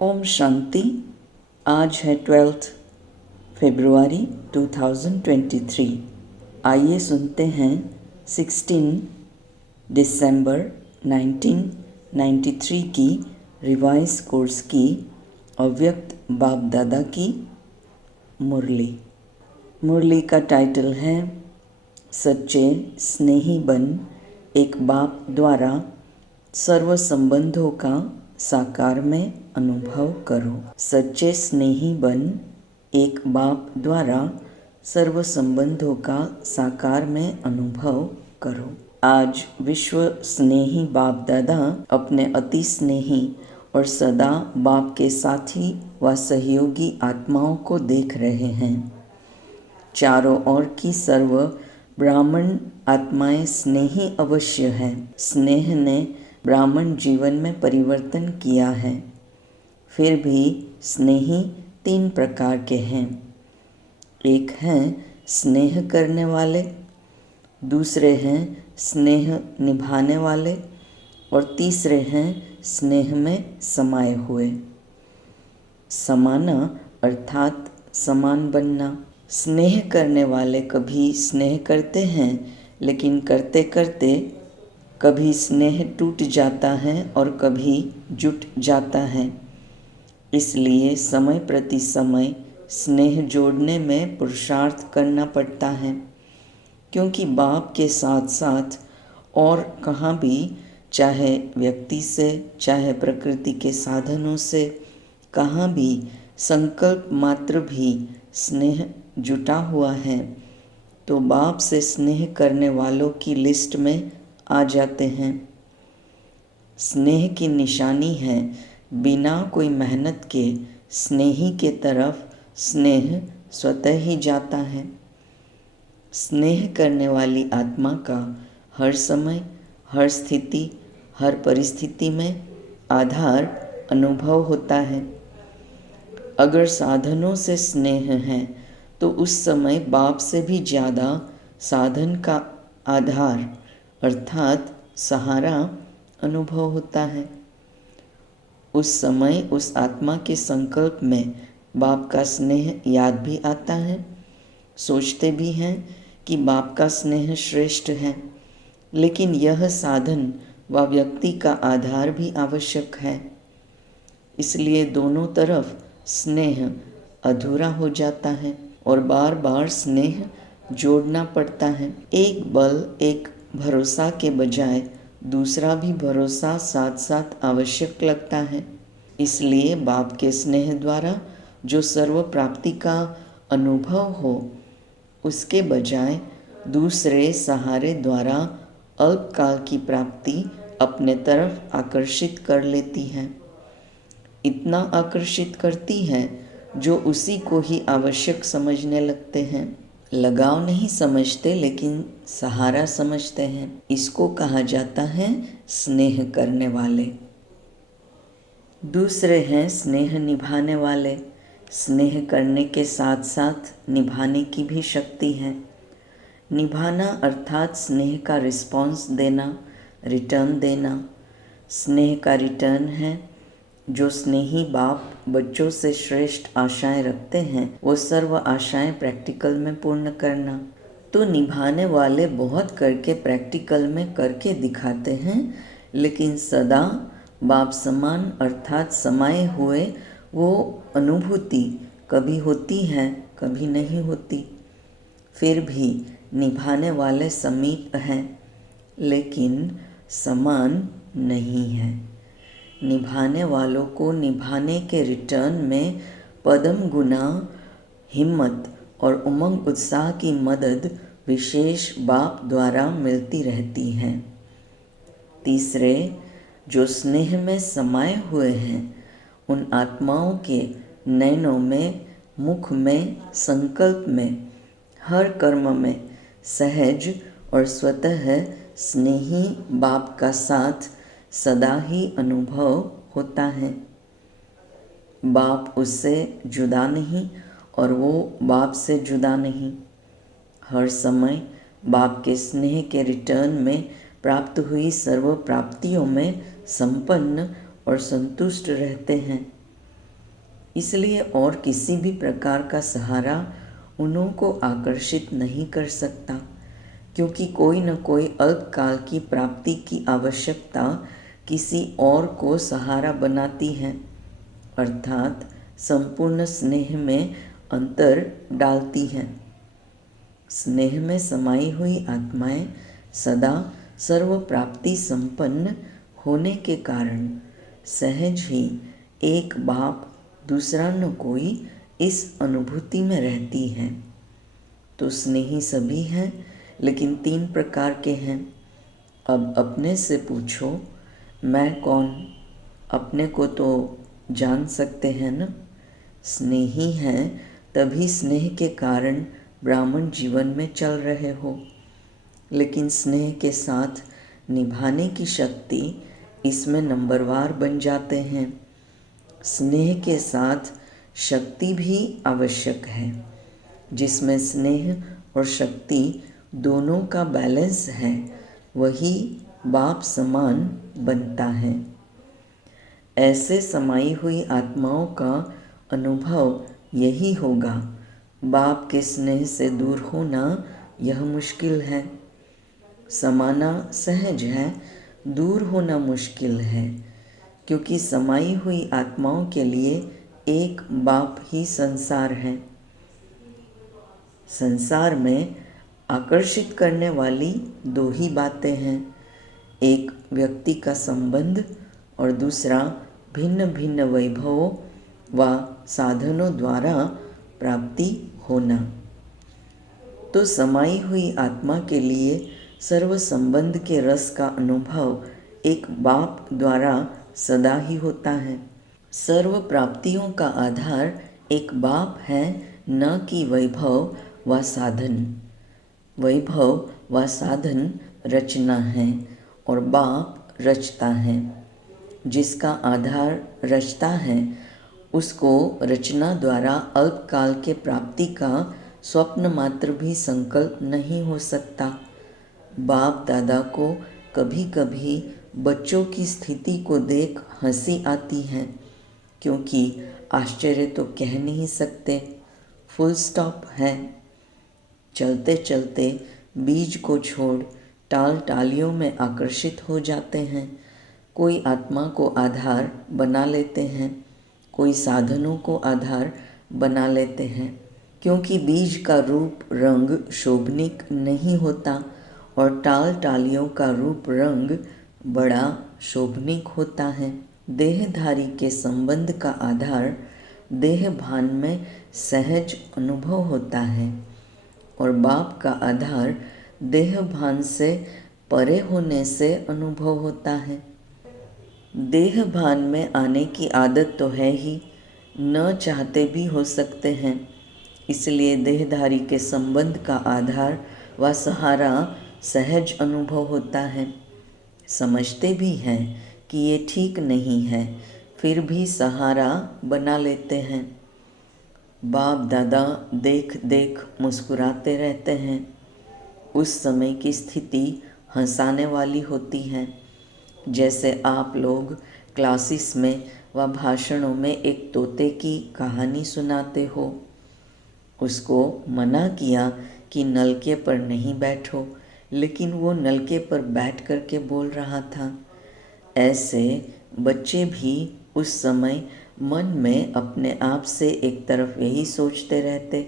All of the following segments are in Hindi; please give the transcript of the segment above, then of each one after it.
ओम शांति। आज है 12 फरवरी 2023। आइए सुनते हैं 16 दिसंबर 1993 की रिवाइज कोर्स की अव्यक्त बाप दादा की मुरली। मुरली का टाइटल है सच्चे स्नेही बन एक बाप द्वारा सर्व संबंधों का साकार में अनुभव करो। सच्चे स्नेही बन एक बाप द्वारा सर्व संबंधों का साकार में अनुभव करो। आज विश्व स्नेही बाप दादा अपने अति स्नेही और सदा बाप के साथी व सहयोगी आत्माओं को देख रहे हैं। चारों ओर की सर्व ब्राह्मण आत्माएं स्नेही अवश्य है। स्नेह ने ब्राह्मण जीवन में परिवर्तन किया है। फिर भी स्नेही 3 प्रकार के हैं। एक हैं स्नेह करने वाले, दूसरे हैं स्नेह निभाने वाले और तीसरे हैं स्नेह में समाये हुए। समाना अर्थात समान बनना। स्नेह करने वाले कभी स्नेह करते हैं, लेकिन करते करते कभी स्नेह टूट जाता है और कभी जुट जाता है। इसलिए समय प्रति समय स्नेह जोड़ने में पुरुषार्थ करना पड़ता है, क्योंकि बाप के साथ साथ और कहाँ भी, चाहे व्यक्ति से चाहे प्रकृति के साधनों से, कहाँ भी संकल्प मात्र भी स्नेह जुटा हुआ है तो बाप से स्नेह करने वालों की लिस्ट में आ जाते हैं। स्नेह की निशानी है बिना कोई मेहनत के स्नेही के तरफ स्नेह स्वतः ही जाता है। स्नेह करने वाली आत्मा का हर समय, हर स्थिति, हर परिस्थिति में आधार अनुभव होता है। अगर साधनों से स्नेह है तो उस समय बाप से भी ज़्यादा साधन का आधार अर्थात सहारा अनुभव होता है। उस समय उस आत्मा के संकल्प में बाप का स्नेह याद भी आता है। सोचते भी हैं कि बाप का स्नेह श्रेष्ठ है, लेकिन यह साधन व व्यक्ति का आधार भी आवश्यक है। इसलिए दोनों तरफ स्नेह अधूरा हो जाता है और बार बार स्नेह जोड़ना पड़ता है। एक बल, एक भरोसा के बजाय दूसरा भी भरोसा साथ साथ आवश्यक लगता है। इसलिए बाप के स्नेह द्वारा जो सर्व प्राप्ति का अनुभव हो, उसके बजाय दूसरे सहारे द्वारा अल्पकाल की प्राप्ति अपने तरफ आकर्षित कर लेती है। इतना आकर्षित करती है जो उसी को ही आवश्यक समझने लगते हैं। लगाव नहीं समझते, लेकिन सहारा समझते हैं। इसको कहा जाता है स्नेह करने वाले। दूसरे हैं स्नेह निभाने वाले। स्नेह करने के साथ साथ निभाने की भी शक्ति है। निभाना अर्थात स्नेह का रिस्पॉन्स देना, रिटर्न देना। स्नेह का रिटर्न है जो स्नेही बाप बच्चों से श्रेष्ठ आशाएं रखते हैं, वो सर्व आशाएं प्रैक्टिकल में पूर्ण करना। तो निभाने वाले बहुत करके प्रैक्टिकल में करके दिखाते हैं, लेकिन सदा बाप समान अर्थात समाये हुए वो अनुभूति कभी होती है, कभी नहीं होती। फिर भी निभाने वाले समीप हैं, लेकिन समान नहीं है। निभाने वालों को निभाने के रिटर्न में पदम गुना हिम्मत और उमंग उत्साह की मदद विशेष बाप द्वारा मिलती रहती है। तीसरे जो स्नेह में समाये हुए हैं, उन आत्माओं के नयनों में, मुख में, संकल्प में, हर कर्म में सहज और स्वतः स्नेही बाप का साथ सदा ही अनुभव होता है। बाप उससे जुदा नहीं और वो बाप से जुदा नहीं। हर समय बाप के स्नेह के रिटर्न में प्राप्त हुई सर्व प्राप्तियों में संपन्न और संतुष्ट रहते हैं। इसलिए और किसी भी प्रकार का सहारा उन्हों को आकर्षित नहीं कर सकता, क्योंकि कोई न कोई अल्पकाल की प्राप्ति की आवश्यकता किसी और को सहारा बनाती है, अर्थात संपूर्ण स्नेह में अंतर डालती हैं। स्नेह में समाई हुई आत्माएं सदा सर्व प्राप्ति संपन्न होने के कारण सहज ही एक बाप दूसरा न कोई इस अनुभूति में रहती हैं। तो स्नेही सभी हैं, लेकिन 3 प्रकार के हैं। अब अपने से पूछो, मैं कौन? अपने को तो जान सकते हैं न। स्नेही हैं तभी स्नेह के कारण ब्राह्मण जीवन में चल रहे हो, लेकिन स्नेह के साथ निभाने की शक्ति इसमें नंबरवार बन जाते हैं। स्नेह के साथ शक्ति भी आवश्यक है। जिसमें स्नेह और शक्ति दोनों का बैलेंस है, वही बाप समान बनता है। ऐसे समाई हुई आत्माओं का अनुभव यही होगा। बाप के स्नेह से दूर होना यह मुश्किल है। समाना सहज है, दूर होना मुश्किल है, क्योंकि समाई हुई आत्माओं के लिए एक बाप ही संसार है। संसार में आकर्षित करने वाली 2 ही बातें हैं, एक व्यक्ति का संबंध और दूसरा भिन्न भिन्न वैभवों व साधनों द्वारा प्राप्ति होना। तो समाई हुई आत्मा के लिए सर्व संबंध के रस का अनुभव एक बाप द्वारा सदा ही होता है। सर्व प्राप्तियों का आधार एक बाप है, न कि वैभव व साधन। वैभव व साधन रचना है और बाप रचता है। जिसका आधार रचता है, उसको रचना द्वारा अल्पकाल के प्राप्ति का स्वप्न मात्र भी संकल्प नहीं हो सकता। बाप दादा को कभी कभी बच्चों की स्थिति को देख हंसी आती है, क्योंकि आश्चर्य तो कह नहीं सकते, फुल स्टॉप है। चलते चलते बीज को छोड़ टाल टालियों में आकर्षित हो जाते हैं। कोई आत्मा को आधार बना लेते हैं, कोई साधनों को आधार बना लेते हैं, क्योंकि बीज का रूप रंग शोभनीक नहीं होता और टाल टालियों का रूप रंग बड़ा शोभनीक होता है। देहधारी के संबंध का आधार देह भान में सहज अनुभव होता है और बाप का आधार देह भान से परे होने से अनुभव होता है। देह भान में आने की आदत तो है ही, न चाहते भी हो सकते हैं। इसलिए देहधारी के संबंध का आधार व सहारा सहज अनुभव होता है। समझते भी हैं कि ये ठीक नहीं है, फिर भी सहारा बना लेते हैं। बाप दादा देख देख मुस्कुराते रहते हैं। उस समय की स्थिति हंसाने वाली होती है। जैसे आप लोग क्लासेस में व भाषणों में एक तोते की कहानी सुनाते हो। उसको मना किया कि नलके पर नहीं बैठो, लेकिन वो नलके पर बैठ कर के बोल रहा था। ऐसे बच्चे भी उस समय मन में अपने आप से एक तरफ यही सोचते रहते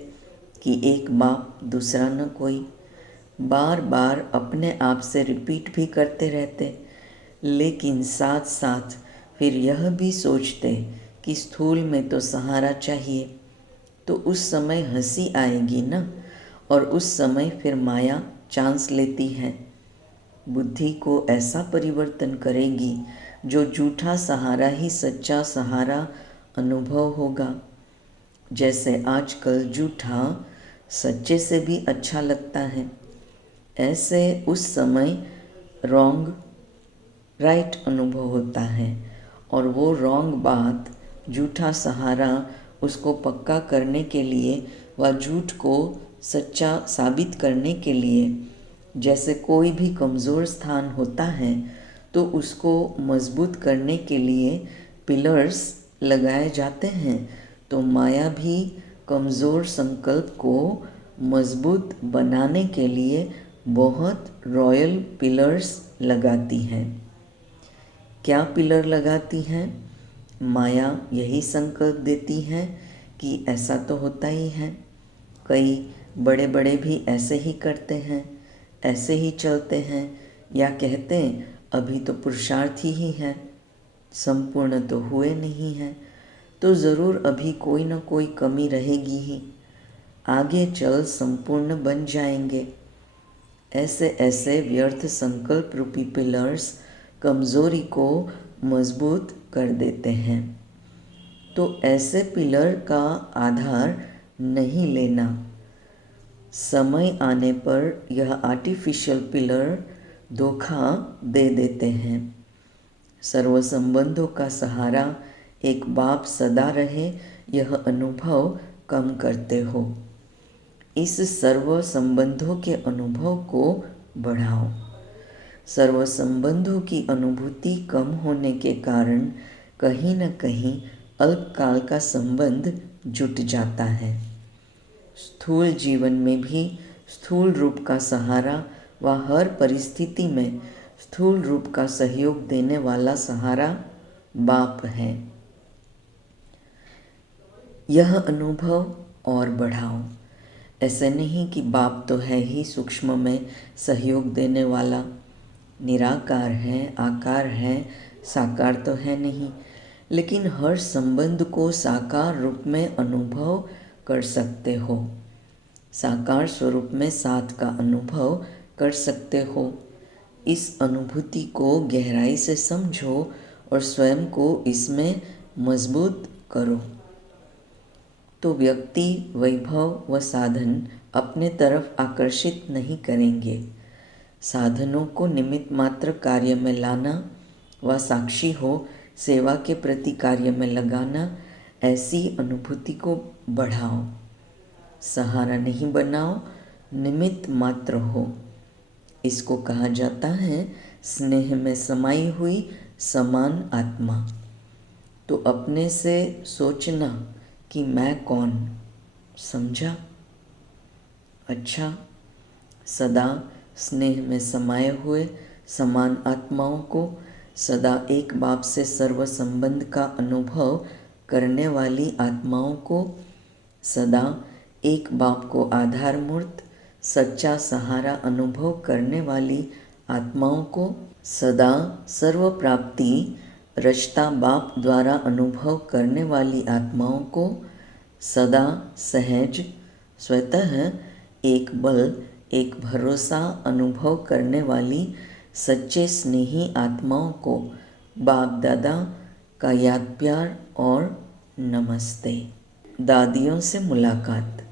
कि एक बाप दूसरा न कोई। बार बार अपने आप से रिपीट भी करते रहते, लेकिन साथ साथ फिर यह भी सोचते कि स्थूल में तो सहारा चाहिए। तो उस समय हंसी आएगी ना, और उस समय फिर माया चांस लेती है। बुद्धि को ऐसा परिवर्तन करेगी जो झूठा सहारा ही सच्चा सहारा अनुभव होगा। जैसे आजकल झूठा सच्चे से भी अच्छा लगता है, ऐसे उस समय रॉन्ग राइट अनुभव होता है, और वो रॉन्ग बात झूठा सहारा उसको पक्का करने के लिए व झूठ को सच्चा साबित करने के लिए, जैसे कोई भी कमज़ोर स्थान होता है तो उसको मजबूत करने के लिए पिलर्स लगाए जाते हैं, तो माया भी कमज़ोर संकल्प को मजबूत बनाने के लिए बहुत रॉयल पिलर्स लगाती है। क्या पिलर लगाती हैं? माया यही संकल्प देती है कि ऐसा तो होता ही है, कई बड़े बड़े भी ऐसे ही करते हैं, ऐसे ही चलते हैं, या कहते हैं अभी तो पुरुषार्थ ही है, संपूर्ण तो हुए नहीं हैं, तो ज़रूर अभी कोई न कोई कमी रहेगी ही, आगे चल संपूर्ण बन जाएंगे। ऐसे ऐसे व्यर्थ संकल्प रूपी पिलर्स कमज़ोरी को मजबूत कर देते हैं। तो ऐसे पिलर का आधार नहीं लेना। समय आने पर यह आर्टिफिशियल पिलर धोखा दे देते हैं। सर्व संबंधों का सहारा एक बाप सदा रहे, यह अनुभव कम करते हो। इस सर्व संबंधों के अनुभव को बढ़ाओ। सर्व संबंधों की अनुभूति कम होने के कारण कहीं न कहीं अल्पकाल का संबंध जुट जाता है। स्थूल जीवन में भी स्थूल रूप का सहारा व हर परिस्थिति में स्थूल रूप का सहयोग देने वाला सहारा बाप है। यह अनुभव और बढ़ाओ। ऐसे नहीं कि बाप तो है ही सूक्ष्म में सहयोग देने वाला, निराकार है, आकार है, साकार तो है नहीं, लेकिन हर संबंध को साकार रूप में अनुभव कर सकते हो। साकार स्वरूप में साथ का अनुभव कर सकते हो। इस अनुभूति को गहराई से समझो और स्वयं को इसमें मजबूत करो। तो व्यक्ति, वैभव व साधन अपने तरफ आकर्षित नहीं करेंगे। साधनों को निमित्त मात्र कार्य में लाना व साक्षी हो सेवा के प्रति कार्य में लगाना, ऐसी अनुभूति को बढ़ाओ। सहारा नहीं बनाओ, निमित्त मात्र हो। इसको कहा जाता है स्नेह में समाई हुई समान आत्मा। तो अपने से सोचना कि मैं कौन, समझा? अच्छा, सदा स्नेह में समाये हुए समान आत्माओं को, सदा एक बाप से सर्व संबंध का अनुभव करने वाली आत्माओं को, सदा एक बाप को आधारमूर्त सच्चा सहारा अनुभव करने वाली आत्माओं को, सदा सर्व प्राप्ति रचता बाप द्वारा अनुभव करने वाली आत्माओं को, सदा सहज स्वतः एक बल, एक भरोसा अनुभव करने वाली सच्चे स्नेही आत्माओं को बाप दादा का याद प्यार और नमस्ते। दादियों से मुलाकात।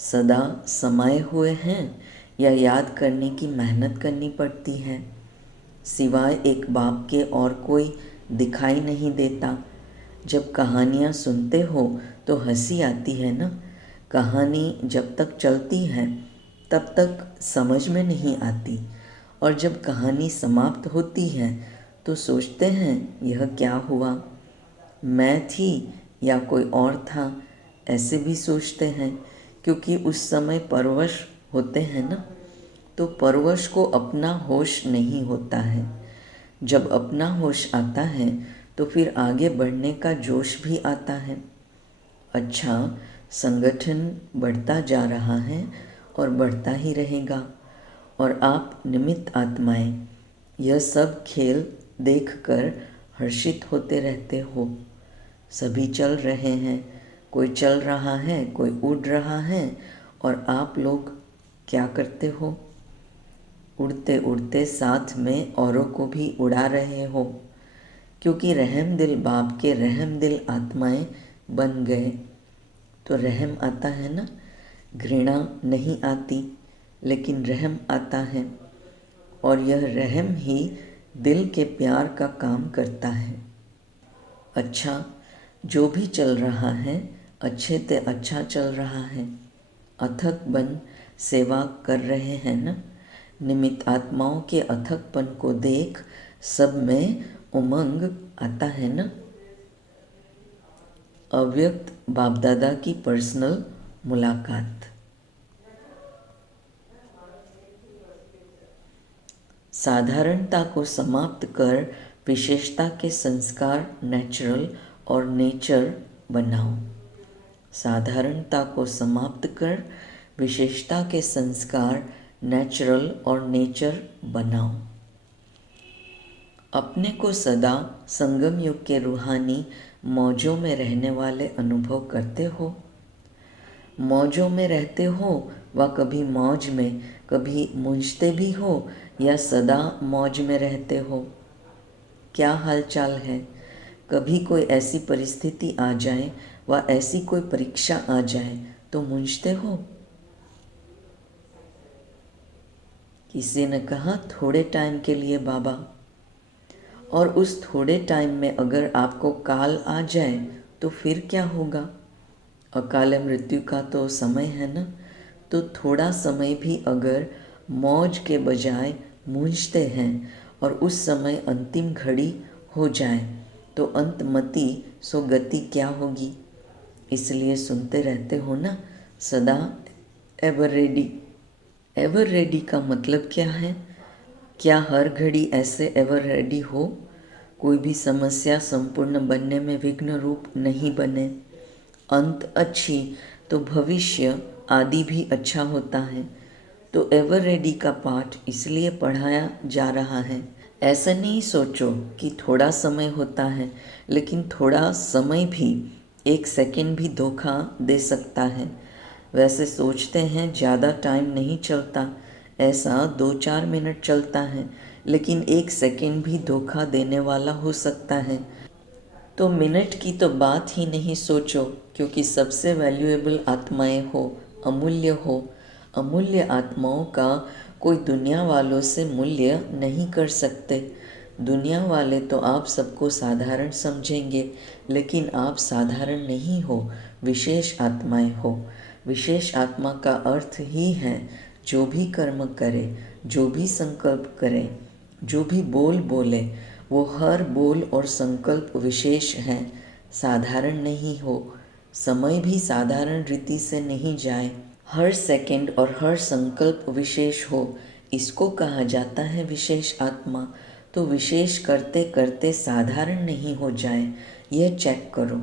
सदा समाये हुए हैं या याद करने की मेहनत करनी पड़ती है? सिवाय एक बाप के और कोई दिखाई नहीं देता। जब कहानियाँ सुनते हो तो हंसी आती है ना। कहानी जब तक चलती है तब तक समझ में नहीं आती, और जब कहानी समाप्त होती है तो सोचते हैं यह क्या हुआ, मैं थी या कोई और था, ऐसे भी सोचते हैं, क्योंकि उस समय परवश होते हैं ना। तो परवश को अपना होश नहीं होता है। जब अपना होश आता है तो फिर आगे बढ़ने का जोश भी आता है। अच्छा, संगठन बढ़ता जा रहा है और बढ़ता ही रहेगा, और आप निमित्त आत्माएं यह सब खेल देखकर हर्षित होते रहते हो। सभी चल रहे हैं, कोई चल रहा है, कोई उड़ रहा है, और आप लोग क्या करते हो? उड़ते उड़ते साथ में औरों को भी उड़ा रहे हो, क्योंकि रहम दिल बाप के रहम दिल आत्माएं बन गए। तो रहम आता है ना, घृणा नहीं आती, लेकिन रहम आता है, और यह रहम ही दिल के प्यार का काम करता है। अच्छा, जो भी चल रहा है अच्छे से अच्छा चल रहा है, अथक बन सेवा कर रहे हैं ना। निमित्त आत्माओं के अथकपन को देख सब में उमंग आता है ना। अव्यक्त बाप दादा की पर्सनल मुलाकात। साधारणता को समाप्त कर विशेषता के संस्कार नेचुरल और नेचर बनाओ। साधारणता को समाप्त कर विशेषता के संस्कार नेचुरल और नेचर बनाओ। अपने को सदा संगम युग के रूहानी मौजों में रहने वाले अनुभव करते हो। मौजों में रहते हो व कभी मौज में, कभी मूंझते भी हो या सदा मौज में रहते हो। क्या हालचाल है? कभी कोई ऐसी परिस्थिति आ जाए व ऐसी कोई परीक्षा आ जाए तो मूंझते हो। किसी ने कहा थोड़े टाइम के लिए बाबा, और उस थोड़े टाइम में अगर आपको काल आ जाए तो फिर क्या होगा? अकाल मृत्यु का तो समय है ना। तो थोड़ा समय भी अगर मौज के बजाय मूंझते हैं और उस समय अंतिम घड़ी हो जाए तो अंतमति सो गति क्या होगी। इसलिए सुनते रहते हो ना सदा एवर रेडी। एवर रेडी का मतलब क्या है? क्या हर घड़ी ऐसे एवर रेडी हो? कोई भी समस्या संपूर्ण बनने में विघ्न रूप नहीं बने। अंत अच्छी तो भविष्य आदि भी अच्छा होता है। तो एवर रेडी का पाठ इसलिए पढ़ाया जा रहा है। ऐसा नहीं सोचो कि थोड़ा समय होता है, लेकिन थोड़ा समय भी 1 सेकंड भी धोखा दे सकता है। वैसे सोचते हैं ज़्यादा टाइम नहीं चलता, ऐसा 2-4 मिनट चलता है, लेकिन 1 सेकंड भी धोखा देने वाला हो सकता है। तो मिनट की तो बात ही नहीं सोचो, क्योंकि सबसे वैल्यूएबल आत्माएं हो, अमूल्य हो। अमूल्य आत्माओं का कोई दुनिया वालों से मूल्य नहीं कर सकते। दुनिया वाले तो आप सबको साधारण समझेंगे, लेकिन आप साधारण नहीं हो, विशेष आत्माएं हो। विशेष आत्मा का अर्थ ही है जो भी कर्म करे, जो भी संकल्प करे, जो भी बोल बोले, वो हर बोल और संकल्प विशेष है, साधारण नहीं हो। समय भी साधारण रीति से नहीं जाए, हर सेकंड और हर संकल्प विशेष हो, इसको कहा जाता है विशेष आत्मा। तो विशेष करते करते साधारण नहीं हो जाए, यह चेक करो।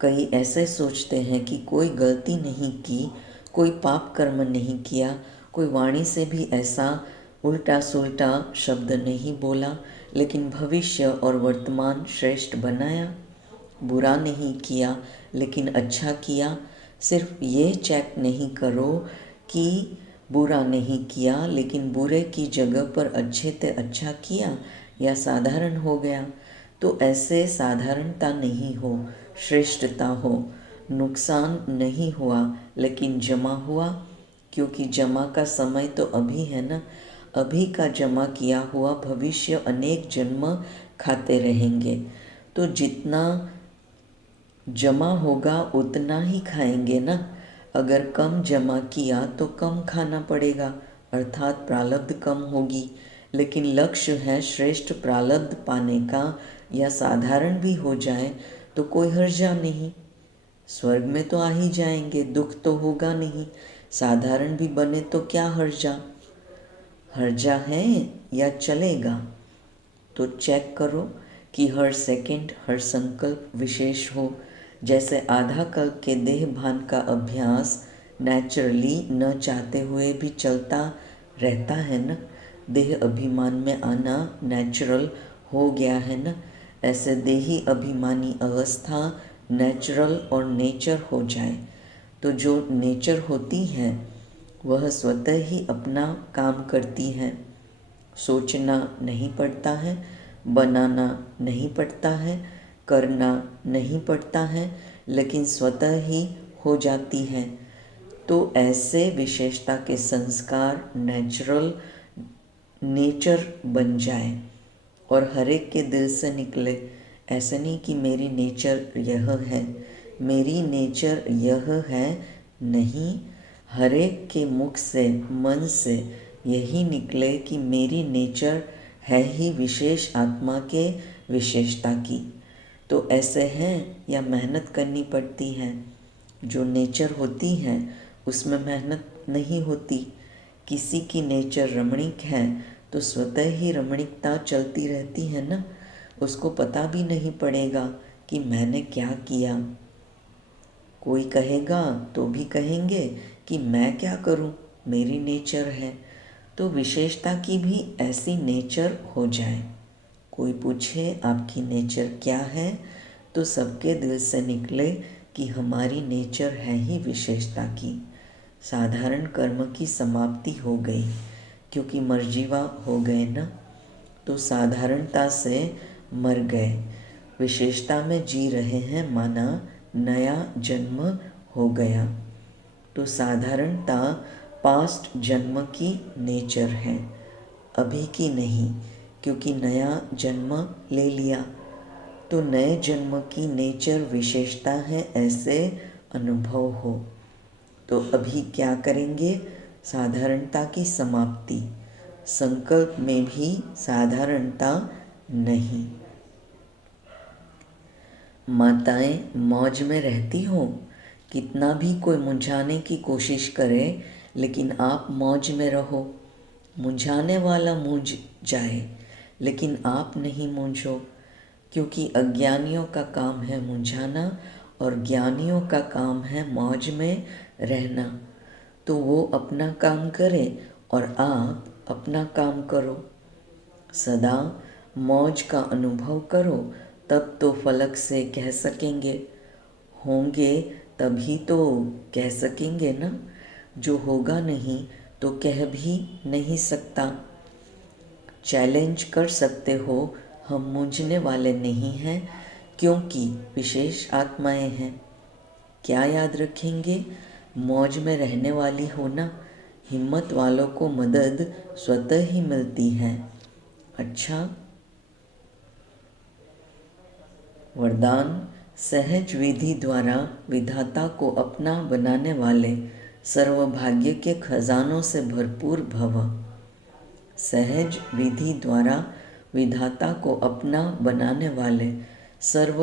कई ऐसे सोचते हैं कि कोई गलती नहीं की, कोई पाप कर्म नहीं किया, कोई वाणी से भी ऐसा उल्टा सुल्टा शब्द नहीं बोला, लेकिन भविष्य और वर्तमान श्रेष्ठ बनाया। बुरा नहीं किया लेकिन अच्छा किया। सिर्फ ये चेक नहीं करो कि बुरा नहीं किया लेकिन बुरे की जगह पर अच्छे से अच्छा किया या साधारण हो गया। तो ऐसे साधारणता नहीं हो, श्रेष्ठता हो। नुकसान नहीं हुआ लेकिन जमा हुआ, क्योंकि जमा का समय तो अभी है ना। अभी का जमा किया हुआ भविष्य अनेक जन्म खाते रहेंगे। तो जितना जमा होगा उतना ही खाएंगे ना। अगर कम जमा किया तो कम खाना पड़ेगा, अर्थात प्रारब्ध कम होगी। लेकिन लक्ष्य है श्रेष्ठ प्रारब्ध पाने का, या साधारण भी हो जाए तो कोई हर्जा नहीं। स्वर्ग में तो आ ही जाएंगे, दुख तो होगा नहीं। साधारण भी बने तो क्या हर्जा? हर्जा है या चलेगा? तो चेक करो कि हर सेकंड, हर संकल्प विशेष हो। जैसे आधा कल्प के देह भान का अभ्यास नेचुरली न चाहते हुए भी चलता रहता है ना। देह अभिमान में आना नेचुरल हो गया है ना। ऐसे देही अभिमानी अवस्था नेचुरल और नेचर हो जाए तो जो नेचर होती है वह स्वतः ही अपना काम करती है। सोचना नहीं पड़ता है, बनाना नहीं पड़ता है, करना नहीं पड़ता है, लेकिन स्वतः ही हो जाती है। तो ऐसे विशेषता के संस्कार नेचुरल नेचर बन जाए और हर एक के दिल से निकले। ऐसा नहीं कि मेरी नेचर यह है, मेरी नेचर यह है, नहीं। हर एक के मुख से, मन से यही निकले कि मेरी नेचर है ही विशेष आत्मा के विशेषता की। तो ऐसे हैं या मेहनत करनी पड़ती है? जो नेचर होती है उसमें मेहनत नहीं होती। किसी की नेचर रमणीक है तो स्वतः ही रमणीकता चलती रहती है ना, उसको पता भी नहीं पड़ेगा कि मैंने क्या किया। कोई कहेगा तो भी कहेंगे कि मैं क्या करूं, मेरी नेचर है। तो विशेषता की भी ऐसी नेचर हो जाए। कोई पूछे आपकी नेचर क्या है, तो सबके दिल से निकले कि हमारी नेचर है ही विशेषता की। साधारण कर्म की समाप्ति हो गई, क्योंकि मरजीवा हो गए ना, तो साधारणता से मर गए। विशेषता में जी रहे हैं माना नया जन्म हो गया। तो साधारणता पास्ट जन्म की नेचर है, अभी की नहीं, क्योंकि नया जन्म ले लिया। तो नए जन्म की नेचर विशेषता है, ऐसे अनुभव हो। तो अभी क्या करेंगे? साधारणता की समाप्ति। संकल्प में भी साधारणता नहीं। माताएं मौज में रहती हो, कितना भी कोई मुंझाने की कोशिश करे, लेकिन आप मौज में रहो। मुंझाने वाला मूंझ जाए, लेकिन आप नहीं मूंझो, क्योंकि अज्ञानियों का काम है मुंझाना और ज्ञानियों का काम है मौज में रहना। तो वो अपना काम करे और आप अपना काम करो। सदा मौज का अनुभव करो, तब तो फलक से कह सकेंगे। होंगे तभी तो कह सकेंगे ना, जो होगा नहीं तो कह भी नहीं सकता। चैलेंज कर सकते हो, हम मूंझने वाले नहीं हैं, क्योंकि विशेष आत्माएं हैं। क्या याद रखेंगे? मौज में रहने वाली हो ना, हिम्मत वालों को मदद स्वतः ही मिलती है। अच्छा, वरदान। सहज विधि द्वारा विधाता को अपना बनाने वाले सर्वभाग्य के खजानों से भरपूर भव। सहज विधि द्वारा विधाता को अपना बनाने वाले सर्व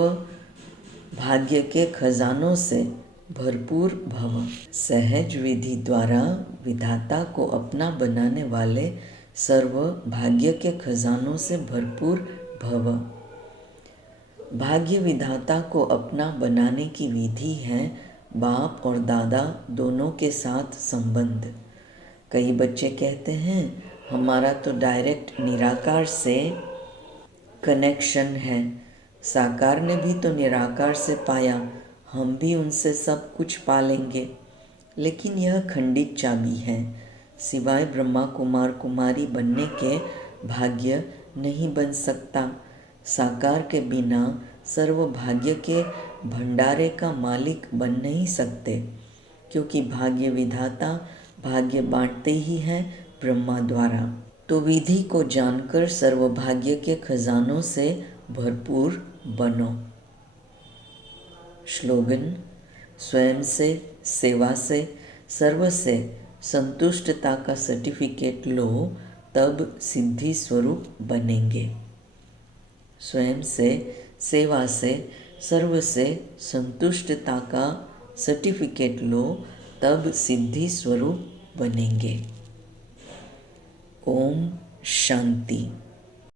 भाग्य के खजानों से भरपूर भव। सहज विधि द्वारा विधाता को अपना बनाने वाले सर्व भाग्य के खजानों से भरपूर भव। भाग्य विधाता को अपना बनाने की विधि है बाप और दादा दोनों के साथ संबंध। कई बच्चे कहते हैं हमारा तो डायरेक्ट निराकार से कनेक्शन है, साकार ने भी तो निराकार से पाया, हम भी उनसे सब कुछ पालेंगे। लेकिन यह खंडित चाबी है, सिवाय ब्रह्मा कुमार कुमारी बनने के भाग्य नहीं बन सकता। साकार के बिना सर्वभाग्य के भंडारे का मालिक बन नहीं सकते, क्योंकि भाग्य विधाता भाग्य बांटते ही हैं ब्रह्मा द्वारा। तो विधि को जानकर सर्वभाग्य के खजानों से भरपूर बनो। स्लोगन। स्वयं से, सेवा से, सर्व से संतुष्टता का सर्टिफिकेट लो, तब सिद्धि स्वरूप बनेंगे। स्वयं से, सेवा से, सर्व से संतुष्टता का सर्टिफिकेट लो, तब सिद्धि स्वरूप बनेंगे। ओम शांति।